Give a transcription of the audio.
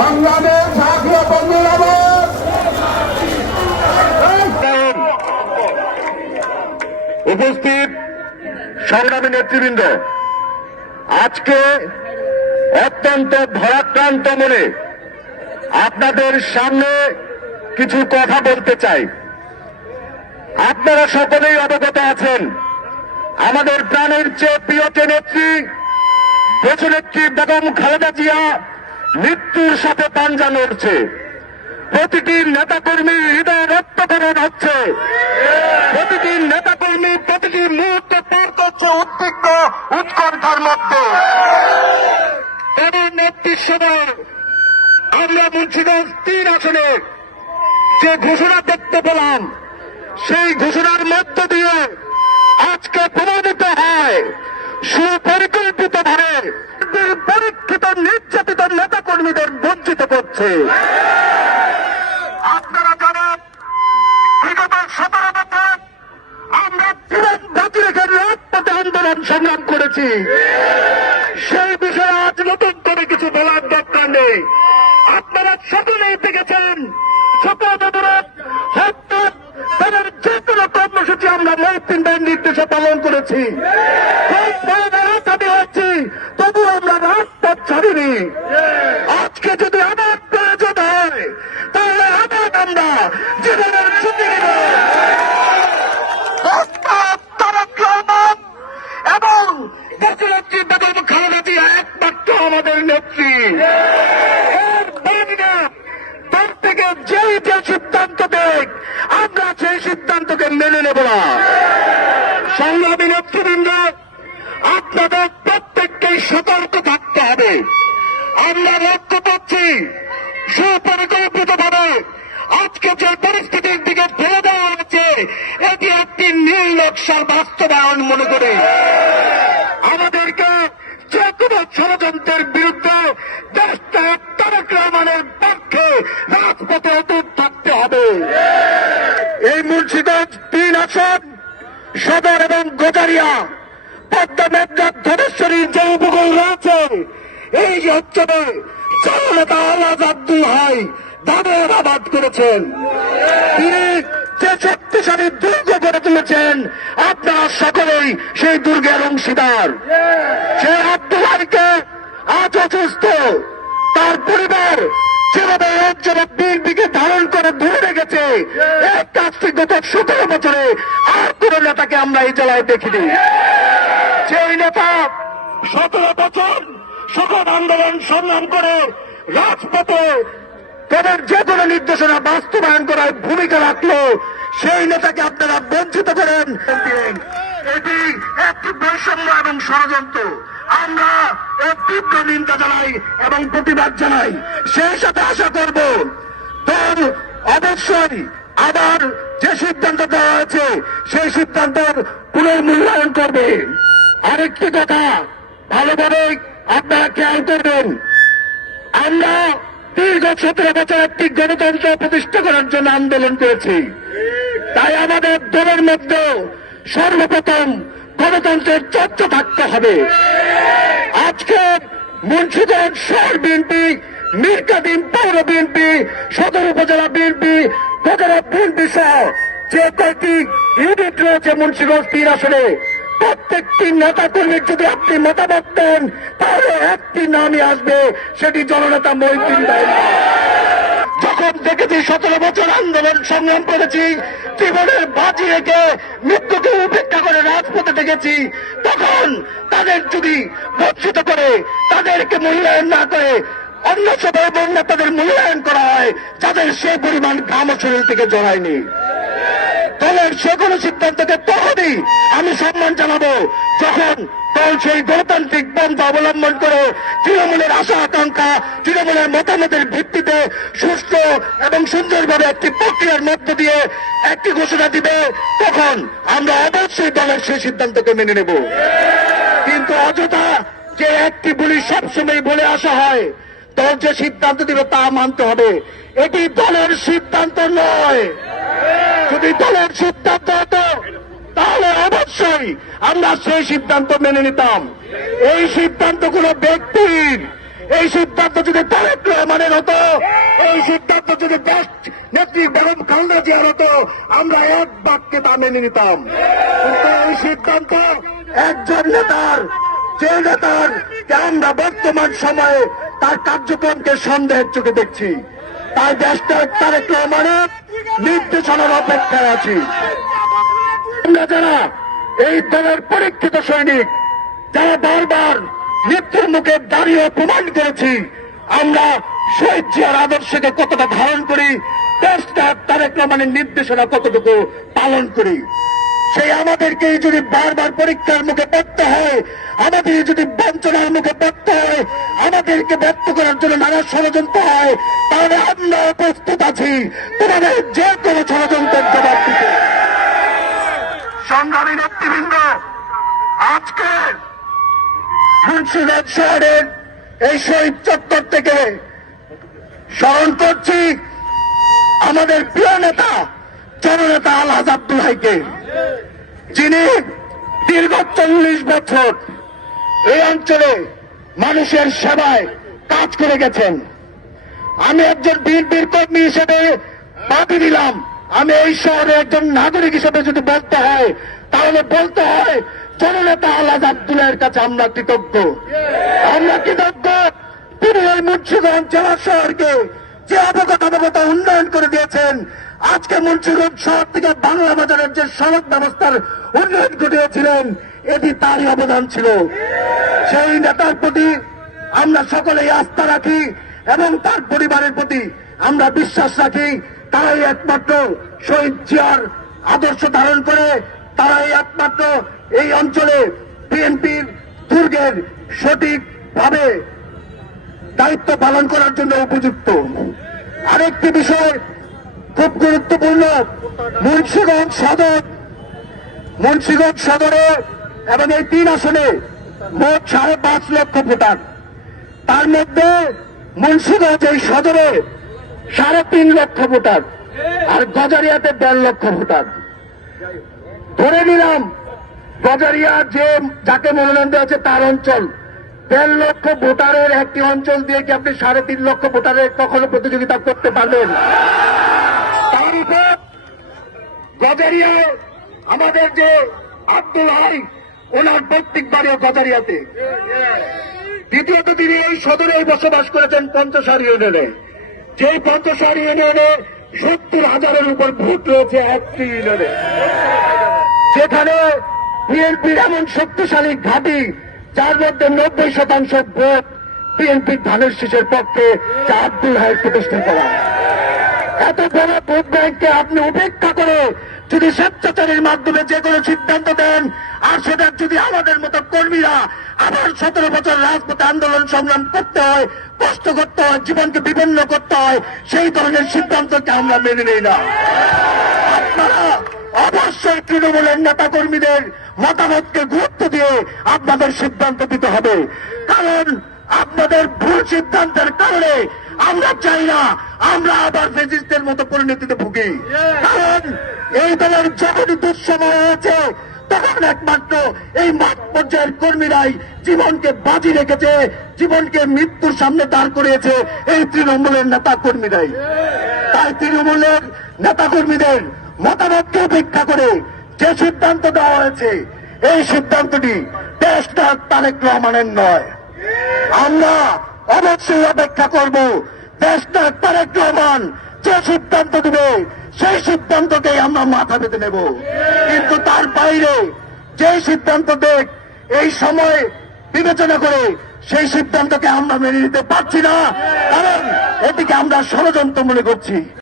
বাংলাদেশ জাতীয় বন্ধুরা উপস্থিত সংগ্রামী নেতৃবৃন্দ, আজকে অত্যন্ত ভরাক্রান্ত মনে আপনাদের সামনে কিছু কথা বলতে চাই। আপনারা সকলেই অবগত আছেন, আমাদের প্রাণের চেয়ে প্রিয় নেত্রী দেশনেত্রী বেগম খালেদা জিয়া মৃত্যুর সাথে পাঞ্জা লড়ছে। প্রতিটি নেতাকর্মীর হৃদয় রক্তকরণ হচ্ছে, প্রতিটি নেতাকর্মী প্রতিটি মুহূর্তে পার করছে উদ্বিগ্ন উৎকণ্ঠার মধ্যে। এদের নেতৃত্ব সময় আমরা মুন্সিগঞ্জ ৩ আসনে যে ঘোষণা দেখতে পেলাম, সেই ঘোষণার মধ্য দিয়ে আজকে প্রমাণিত হয় সুপরিকল্পিতভাবে পরীক্ষিত নির্যাতিত নেতাকর্মীদের বঞ্চিত করছে। আপনারা জানেন, বিগত 17 বছর আমরা জীবন বাঁচি রেখে রাজপথে আন্দোলন সংগ্রাম করেছি। সেই বিষয়ে আজ নতুন করে কিছু বলার দরকার নেই। আপনারা সকলেই দেখেছেন, তাদের যে কোনো কর্মসূচি আমরা মহিউদ্দিনের নির্দেশে পালন করেছি। হয়েছি, তবু আমরা রাজপথ ছাড়িনি। আজকে যদি আবার প্রয়োজন হয়, তাহলে আবার আমরা জীবনের ঝুঁকি নেব। এবং দেশনেত্রী বেগম খালেদা জিয়া একমাত্র আমাদের নেত্রী। তার থেকে যে সিদ্ধান্ত দেখ, আমরা সেই সিদ্ধান্তকে মেনে নেব না। সংগ্রামী নেতৃবৃন্দ, আপনাদের প্রত্যেককেই সতর্ক থাকতে হবে। আমরা লক্ষ্য করছি সুপরিকল্পিতভাবে আজকে যে পরিস্থিতির দিকে ফেলে দেওয়া হয়েছে, এটি একটি নীল নকশার বাস্তবায়ন মনে করে আমাদেরকে যে কোনো ষড়যন্ত্রের বিরুদ্ধে দেশনায়ক তারেক রহমানের পক্ষে রাজপথে অটুট থাকতে হবে। এই মুন্সিগঞ্জ ৩ আসন সদর এবং গোজারিয়া পদ্মা মেঘনা ধনেশ্বরীর যে উপকূল রয়েছে, এই যে অঞ্চলে নেতা আওয়াজ আব্দুল হাই দামের আবাদ করেছেন, তিনি যে শক্তিশালী দুর্গ গড়ে তুলেছেন, আপনারা সকলেই সেই দুর্গের অংশীদার। সে আব্দুল হাইকে আজ অসুস্থ, তার পরিবার যেভাবে অঞ্চলে বিএনপিকে ধারণ করে ধরে রেখেছে, এক কাজটি গত 17 বছরে আর কোন নেতাকে আমরা এই জেলায় দেখিনি। সেই নেতা 17 বছর সকল আন্দোলন সংগ্রাম করে রাজপথে তাদের যে কোনো নির্দেশনা বাস্তবায়ন করার ভূমিকা রাখলো, সেই নেতাকে আপনারা বঞ্চিত করেন। এটি একটি বৈষম্য এবং ষড়যন্ত্র। আমরা এর তীব্র নিন্দা জানাই এবং প্রতিবাদ জানাই। সেই সাথে আশা করব দল অবশ্যই আবার যে সিদ্ধান্ত দেওয়া হয়েছে, সেই সিদ্ধান্তের পুনর্মূল্যায়ন করবে। আরেকটি কথা ভালোভাবে আপনারা খেয়াল করবেন, আমরা দীর্ঘ 17 বছর একটি গণতন্ত্র প্রতিষ্ঠা করার জন্য আন্দোলন করেছি। তাই আমাদের দলের মধ্যে সর্বপ্রথম গণতন্ত্রের চর্চা থাকতে হবে। আজকে মুন্সিগঞ্জ শহর বিএনপি, মিরকাদিম পৌর বিএনপি, সদর উপজেলা বিএনপি, বগুড়া বিএনপি সহ যে কয়েকটি ইউনিট রয়েছে মুন্সিগঞ্জ ৩ আসনে, প্রত্যেকটি নেতা কর্মীর যদি আপনি মতামত দেন, তাহলে একটি নামই আসবে, সেটি জননেতা মহিউদ্দিন ভাই। যখন দেখেছি 17 বছর আন্দোলন সংগ্রাম করেছি, জীবনের বাজি রেখে মৃত্যুকে উপেক্ষা করে রাজপথে দেখেছি, তখন তাদের যদি বঞ্চিত করে, তাদেরকে মূল্যায়ন না করে অন্য সবাই নেতাদের মূল্যায়ন করা হয়, যাদের সেই পরিমাণ ঘাম শরীর থেকে জড়ায়নি, দলের যে কোনো সিদ্ধান্তকে তখনই আমি সম্মান জানাবো যখন দল সেই গণতান্ত্রিক পন্থা অবলম্বন করে তৃণমূলের আশা আকাঙ্ক্ষা, তৃণমূলের মতামতের ভিত্তিতে সুস্থ এবং সুন্দরভাবে একটি প্রক্রিয়ার মধ্য দিয়ে একটি ঘোষণা দিবে, তখন আমরা অবশ্যই দলের সেই সিদ্ধান্তকে মেনে নেব। কিন্তু অযথা যে একটি বলি সবসময় বলে আসা হয়, দল যে সিদ্ধান্ত দিবে তা মানতে হবে, এটি দলের সিদ্ধান্ত নয়। যদি দলের সিদ্ধান্ত হতো, তাহলে অবশ্যই আমরা সেই সিদ্ধান্ত মেনে নিতাম। এই সিদ্ধান্ত কোন ব্যক্তির, এই সিদ্ধান্ত যদি তারেক রহমানের হতো, এই সিদ্ধান্ত যদি নেত্রী বেগম খালেদা জিয়ার হতো, আমরা এক বাক্যে তা মেনে নিতাম। কিন্তু এই সিদ্ধান্ত একজন নেতার, যে নেতার আমরা বর্তমান সময়ে তার কার্যক্রমকে সন্দেহের চোখে দেখছি, তাই দেশটা তারেক রহমানের নির্দেশনার অপেক্ষায় আছি। আমরা যারা এই দলের পরীক্ষিত সৈনিক, যারা বারবার মৃত্যুর মুখে দাঁড়িয়ে প্রমাণ করেছি আমরা শহীদ জিয়ার আদর্শকে কতটা ধারণ করি, দেশটা তারেক রহমানের নির্দেশনা কতটুকু পালন করি, সেই আমাদেরকে যদি বারবার পরীক্ষার মুখে পড়তে হয়, আমাদের যদি বঞ্চনার মুখে পড়তে হয়, আমাদেরকে ব্যক্ত করার জন্য নানা ষড়যন্ত্র হয়, তাহলে আমরা প্রস্তুত আছি তোমাদের যে কোনো ষড়যন্ত্রের জবাব দিতে। সংগ্রামী নেতৃবৃন্দ, আজকে মুন্সিগঞ্জ শহরের এই শহীদ চত্বর থেকে স্মরণ করছি আমাদের প্রিয় নেতা জননেতা আলহাজ আব্দুল হাইকে, যিনি দীর্ঘ 40 বছর এই অঞ্চলে মানুষের সেবায় কাজ করে গেছেন। আমি একজন বিএনপির কর্মী হিসেবে বাধি দিলাম, আমি এই শহরে একজন নাগরিক হিসেবে যদি বলতে হয়, তাহলে বলতে হয় জননেতা আলহাজ আব্দুলের কাছে আমরা কৃতজ্ঞ। আমরা কৃতজ্ঞ তিনি এই মুন্সিগঞ্জ জেলা শহরকে যে অবগত উন্নয়ন করে দিয়েছেন। আজকে মুন্সিগঞ্জ শহর থেকে বাংলা বাজারের যে সড়ক ব্যবস্থার উন্নয়ন ঘটিয়েছিলেন, এটি তারই অবদান ছিল। সেই নেতার প্রতি আমরা সকলেই আস্থা রাখি এবং তার পরিবারের প্রতি আমরা বিশ্বাস রাখি। তারাই একমাত্র শহীদ জিয়ার আদর্শ ধারণ করে, তারাই একমাত্র এই অঞ্চলে বিএনপির দুর্গের সঠিকভাবে দায়িত্ব পালন করার জন্য উপযুক্ত। আরেকটি বিষয় খুব গুরুত্বপূর্ণ, মুন্সিগঞ্জ সদরে এবং এই 3 আসনে মোট 5.5 লক্ষ ভোটার, তার মধ্যে মুন্সিগঞ্জ এই সদরে 3.5 লক্ষ ভোটার আর গজারিয়াতে 1.5 লক্ষ ভোটার। ধরে নিলাম গজারিয়া যাকে মনোনয়ন দেওয়া হচ্ছে তার অঞ্চল, 1.5 লক্ষ ভোটারের একটি অঞ্চল দিয়ে কি আপনি 3.5 লক্ষ ভোটারের কখনো প্রতিযোগিতা করতে পারবেন? তার উপর গজারিয়ায় আমাদের যে আব্দুল হাই, ওনার প্রত্যেক বাড়িও গজারিয়াতে। দ্বিতীয়ত তিনি এই সদরে বসবাস করেছেন পঞ্চসার ইউনিয়নে, যে পঞ্চসার ইউনিয়নে 70,000-এর উপর ভোট রয়েছে একটি ইউনিয়নে, সেখানে বিএনপির এমন শক্তিশালী ঘাঁটি যার মধ্যে 90% ভোট বিএনপির ধানের শীষের পক্ষে, যা আব্দুল হাইয়ের প্রতিষ্ঠা করা। এত বড় ভোট ব্যাংককে আপনি উপেক্ষা করে যদি স্বেচ্ছাচারের মাধ্যমে যে কোনো সিদ্ধান্ত দেন, আর সেটা যদি আমাদের মতো কর্মীরা আবার 17 বছর রাজপথে আন্দোলন সংগ্রাম করতে হয়, কষ্ট করতে হয়, জীবনকে বিপন্ন করতে হয়, সেই ধরনের সিদ্ধান্তকে আমরা মেনে নেই না। আপনারা অবশ্যই তৃণমূলের নেতা কর্মীদের মতামতকে গুরুত্ব দিয়ে আপনাদের সিদ্ধান্ত দিতে হবে, কারণ আপনাদের ভুল সিদ্ধান্তের কারণে আমরা চাই না আমরা আবার ফেসিস্টের মতো পরিণতিতে ভুগি। কারণ এই দলের যখনই দুঃসময় হয়েছে, তখন একমাত্র এই মাঠ পর্যায়ের কর্মীরাই জীবনকে বাজি রেখেছে, জীবনকে মৃত্যুর সামনে দাঁড় করিয়েছে এই তৃণমূলের নেতা কর্মীরাই। তাই তৃণমূলের নেতা কর্মীদের মতামতকে উপেক্ষা করে যে সিদ্ধান্ত দেওয়া হয়েছে, এই সিদ্ধান্তটি দেশটা তারেক রহমানের নয়। আমরা অবশ্যই অপেক্ষা করব, দেশটা তারেক রহমান যে সিদ্ধান্ত দেবে সেই সিদ্ধান্তকেই আমরা মাথা পেতে নেব। কিন্তু তার বাইরে যে সিদ্ধান্ত দেখ এই সময় বিবেচনা করে সেই সিদ্ধান্তকে আমরা মেনে নিতে পারছি না, কারণ এটিকে আমরা ষড়যন্ত্র মনে করছি।